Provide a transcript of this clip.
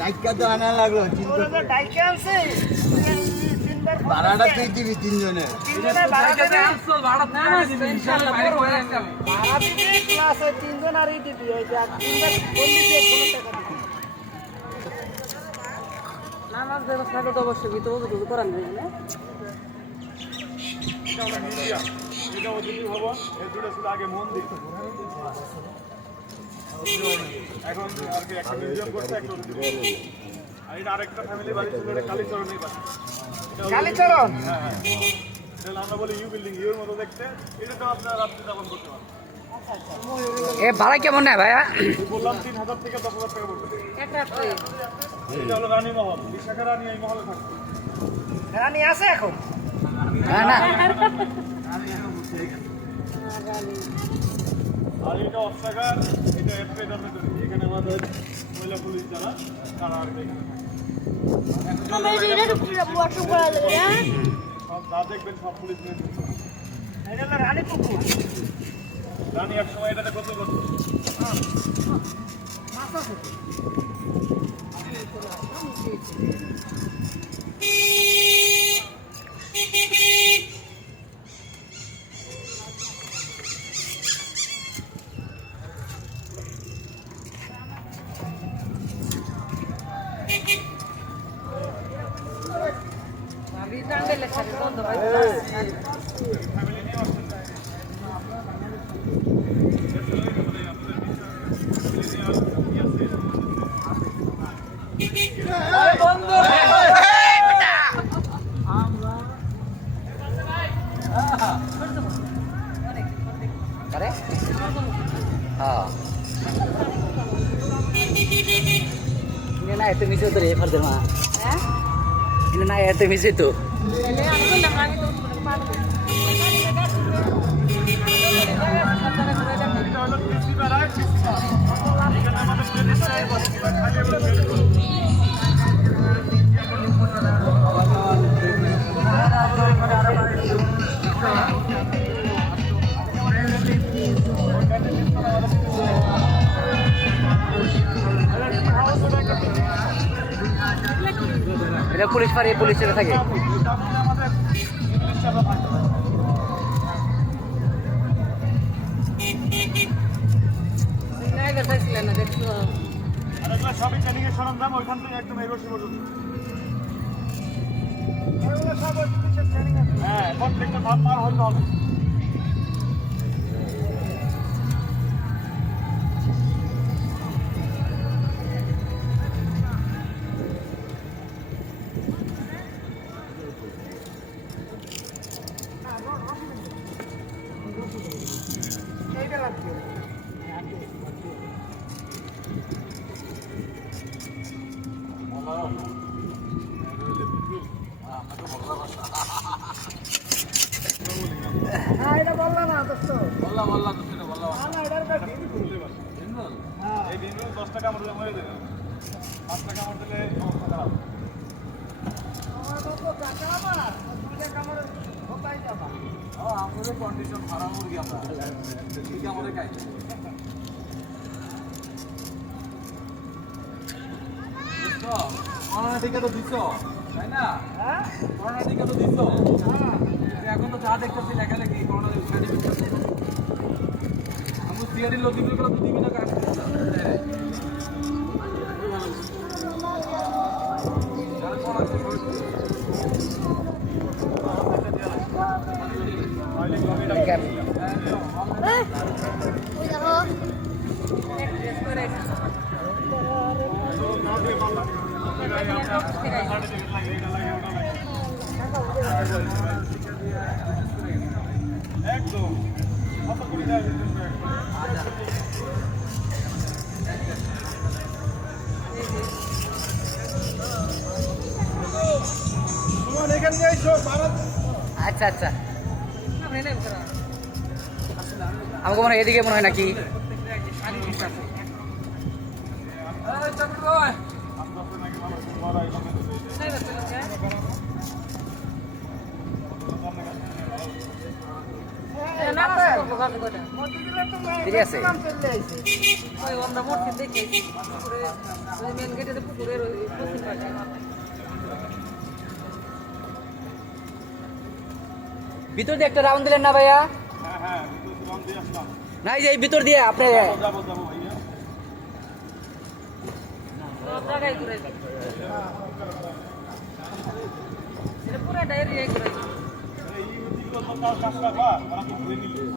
ডাইকা তো আনা লাগলো ভাড়াটা তুই দিবি তিনজনে তিনজন আর দিবি নানার ব্যবস্থা তো অবশ্যই ভিতরে করান যায় না এটা অতিথি ভবন এর দুটো ছিল আগে মন্দির এখন আর কি একটা মিউজিয়াম করছে একটা অতিথি ভবন আর এটা আরেকটা ফ্যামিলি বাড়ি ছিল এটা কালীচরণের বাড়ি কালীচরণ হ্যাঁ হ্যাঁ এটা আমরা বলি ইউ বিল্ডিং ইউর মতো দেখতে এটা তো আপনারা রাত্রি যাপন করতে পারেন এ ভাড়া কেমন নেয় ভাইয়া বললাম 3,000 থেকে 10,000 টাকা পড়বে এটা হলো রানী মহল বিশাখা রানী এই মহলে থাকে রানী আছে এখন আর এটা অস্ত্রাগার এটা এফএ ডরমেটরি এখানে আমাদের মহিলা পুলিশ যারা তারা আর কি সব যা দেখবেন সব পুলিশ এটা হলো রানী পুকুর রানী এক সময় এটাতে কত করতো মাছ আছে ফ্যামিলি নিয়ে আসছেন ini naik itu misi tuh deh pertama ini naik itu misi tuh এটা পুলিশ পারে পুলিশের থাকে সবই ট্রেনিং এর সরঞ্জাম ওইখান থেকে একদম এই রশি পর্যন্ত হ্যাঁ প্রত্যেকটা ধাপ পার হতে হবে এই দিন 10 টাকা মরে মরে যাবে 5 টাকা মরে দিলে অবস্থা খারাপ আমাদের কন্ডিশন খারাপ মুরগি আমরা ঠিক আমাদের খাই করোনা টিকা তো দিচ্ছ তাই না করোনা টিকা তো দিচ্ছ এখন তো যা দেখতেছি লেখালেখি করোনা আমি সিআরডি লোক দিবি তো দিবি না কাজ একদম কত করে দেয় তোমার এখানে যাইছো ভারত আচ্ছা আচ্ছা আমাকে মনে হয় এদিকে মনে হয় নাকি ভিতরে আছে ওই আমরা মোটকে দেখেছি পুকুরে ওই মেন গেটে পুকুরের ওই পশ্চিম পাশে ভিতর দিয়ে একটা রাউন্ড দিলেন না ভাইয়া না এই যে এই ভিতর দিয়ে আপনি সব জায়গায় ঘুরে এটা পুরো ডায়রি ঘুরে